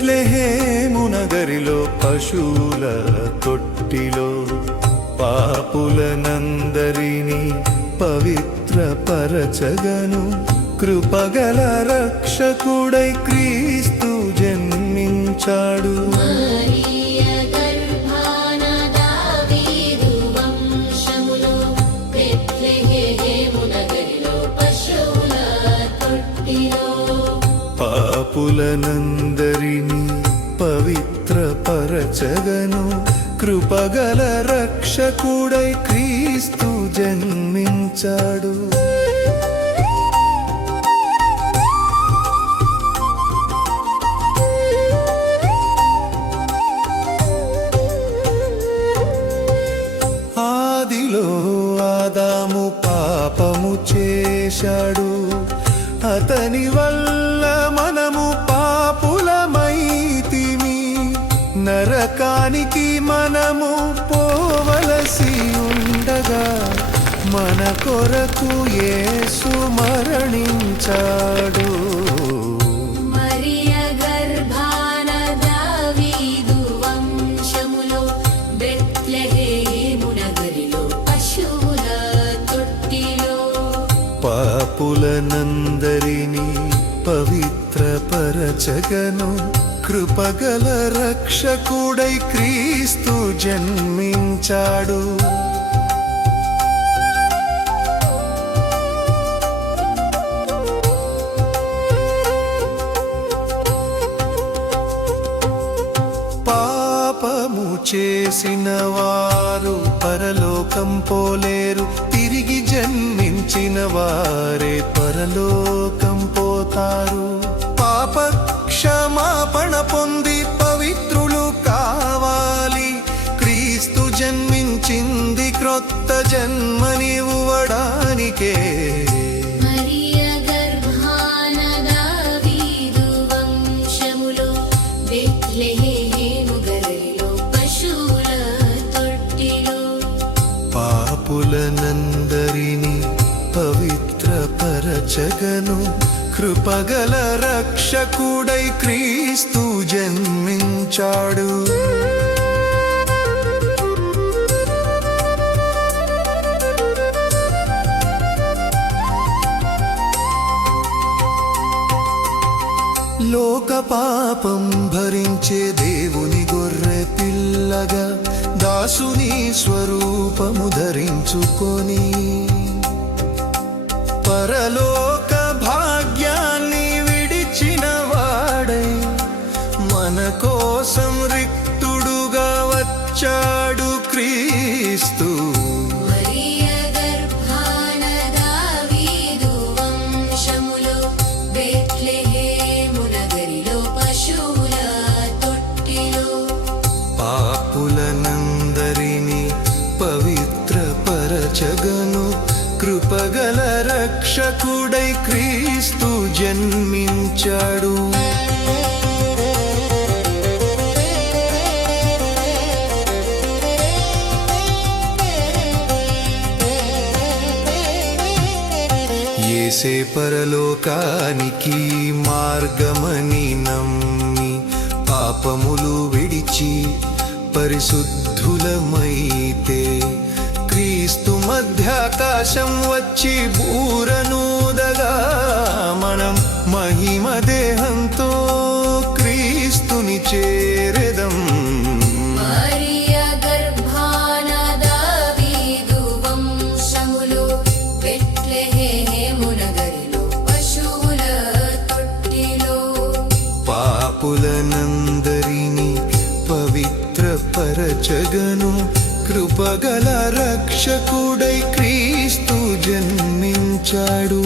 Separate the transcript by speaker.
Speaker 1: బెత్లెహేము నగరిలో పశువుల తొట్టిలో పాపులనందరినీ పవిత్ర పరచగను కృపగల రక్షకుడై క్రీస్తు జన్మించాడు.
Speaker 2: పశువుల తొట్టిలో
Speaker 1: పాపులనందరినీ పవిత్ర పరచగను కృపగల రక్షకుడై క్రీస్తు జన్మించాడు. ఆదిలో ఆదాము పాపము చేశాడు. అతని వల్ల నరకానికి మనము పోవలసి ఉండగా మన కొరకు
Speaker 2: ఏ సుమరణించాడు
Speaker 1: పాపులనందరినీ పవిత్ర పరచగను కృపగల రక్షకుడై క్రీస్తు జన్మించాడు. పాపము చేసిన వారు పరలోకం పోలేరు. తిరిగి వారే పరలోకం పోతారు. పాప క్షమాపణ పొంది పవిత్రులు కావాలి. క్రీస్తు జన్మించింది క్రొత్త జన్మనివ్వడానికే. పరచగను కృపగల రక్షకుడై క్రీస్తు జన్మించాడు. లోక పాపం భరించే దేవుని గొర్రె పిల్లగా దాసుని స్వరూపము ధరించుకొని పరలో పరచగను కృపగల రక్షకుడై క్రీస్తు జన్మించాడు. ఏసే పరలోకానికి మార్గమని నమ్మి పాపములు విడిచి పరిశుద్ధులమైతే మధ్యాకాశం వచ్చి బూరనూదగా మనం మహిమ దేహంతో క్రీస్తుని చేరెదం. పాపులనందరినీ పవిత్ర పరచగను కృపగల రక్షకుడై క్రీస్తు జన్మించాడు.